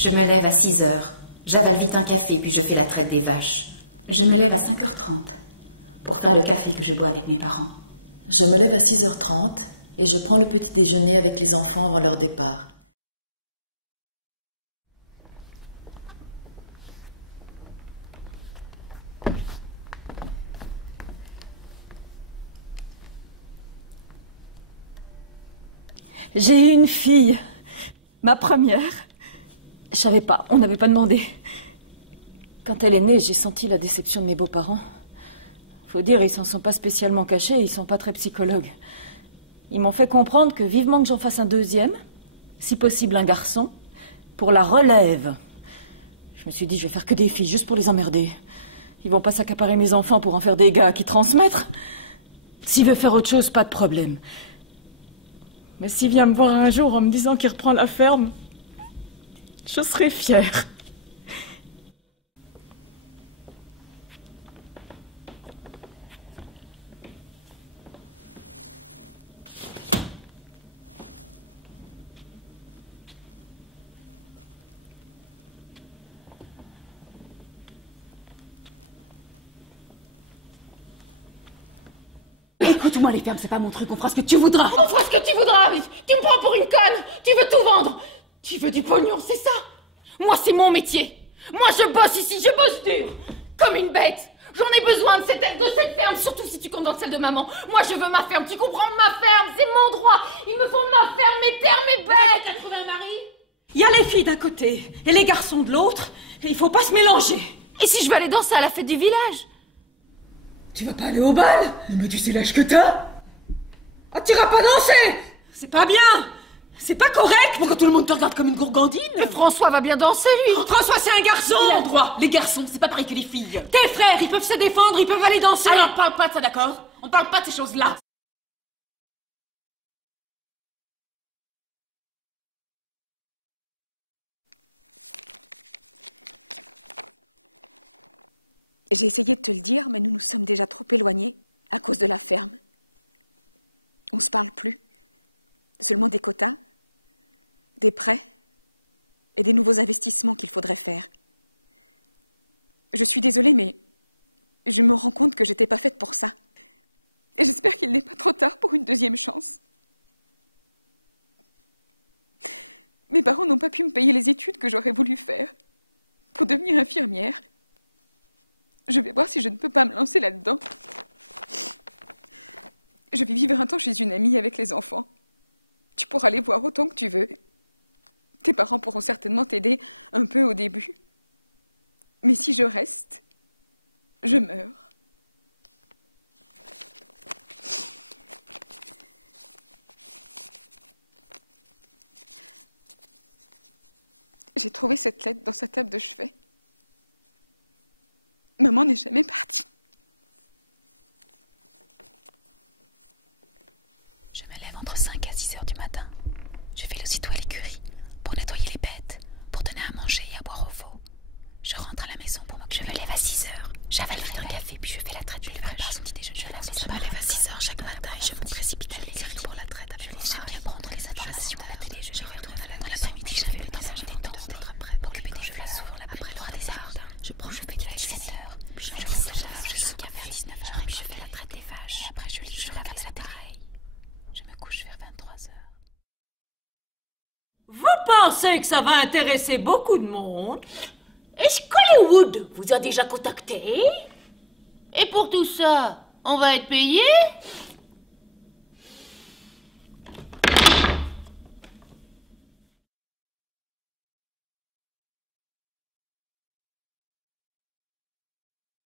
Je me lève à 6 heures. J'avale vite un café, puis je fais la traite des vaches. Je me lève à 5h30 pour faire le café que je bois avec mes parents. Je me lève à 6h30 et je prends le petit déjeuner avec les enfants avant leur départ. J'ai eu une fille, ma première. Je savais pas, on n'avait pas demandé. Quand elle est née, j'ai senti la déception de mes beaux-parents. Faut dire, ils s'en sont pas spécialement cachés, ils sont pas très psychologues. Ils m'ont fait comprendre que vivement que j'en fasse un deuxième, si possible un garçon, pour la relève. Je me suis dit, je vais faire que des filles, juste pour les emmerder. Ils vont pas s'accaparer mes enfants pour en faire des gars qui transmettre. S'il veut faire autre chose, pas de problème. Mais s'il vient me voir un jour en me disant qu'il reprend la ferme, je serai fière. Écoute-moi, les fermes, c'est pas mon truc, on fera ce que tu voudras. On fera ce que tu voudras, tu me prends pour une conne. Tu veux tout vendre. Tu veux du pognon, c'est ça. Moi, c'est mon métier. Moi, je bosse ici, je bosse dur. Comme une bête. J'en ai besoin de cette ferme, surtout si tu comptes dans celle de maman. Moi, je veux ma ferme, tu comprends? Ma ferme, c'est mon droit. Il me faut ma ferme, mes terres, mes bêtes. T'as trouvé un mari? Il y a les filles d'un côté et les garçons de l'autre. Et il faut pas se mélanger. Et si je veux aller danser à la fête du village? Tu vas pas aller au bal? Mais tu sais l'âge que t'as? Ah, t'iras pas danser? C'est pas bien. C'est pas correct. Pourquoi tout le monde te regarde comme une gourgandine? Mais François va bien danser, lui. François, c'est un garçon. Il a le droit. Les garçons, c'est pas pareil que les filles. Tes frères, ils peuvent se défendre, ils peuvent aller danser. Alors, on parle pas de ça, d'accord? On parle pas de ces choses-là. J'ai essayé de te le dire, mais nous nous sommes déjà trop éloignés à cause de la ferme. On se parle plus. Seulement des quotas, des prêts et des nouveaux investissements qu'il faudrait faire. Je suis désolée, mais je me rends compte que j'étais pas faite pour ça. Et j'espère qu'il n'est pas trop tard pour une deuxième chance. Mes parents n'ont pas pu me payer les études que j'aurais voulu faire pour devenir infirmière. Je vais voir si je ne peux pas me lancer là-dedans. Je vais vivre un temps chez une amie avec les enfants. Tu pourras les voir autant que tu veux. Tes parents pourront certainement t'aider un peu au début. Mais si je reste, je meurs. J'ai trouvé cette lettre dans sa table de chevet. Maman n'est jamais partie. Je me lève entre 5 à 6 heures du matin. Je file aussitôt à l'écurie pour nettoyer les bêtes, pour donner à manger et à boire aux veaux. Je rentre à la maison pour m'occuper. Je me lève à 6 heures. J'avale un café, puis je fais la traite. Je lui prépare son petit déjeuner. Je me lève à 6 heures chaque matin et je me précipite à l'écurie pour la traite. J'aime bien prendre les informations à la télé. Dans l'après-midi, j'avais le temps de me détendre, m'occuper des fleurs, boire des arbres. Je fais de 17 heures. Je retourne, je soupe vers 19 heures. Je fais la traite des vaches. Et après, je lis, je regarde la télé. Je me couche vers 23 heures. Vous pensez que ça va intéresser beaucoup de monde? Est-ce qu'Hollywood vous a déjà contacté? Et pour tout ça, on va être payé?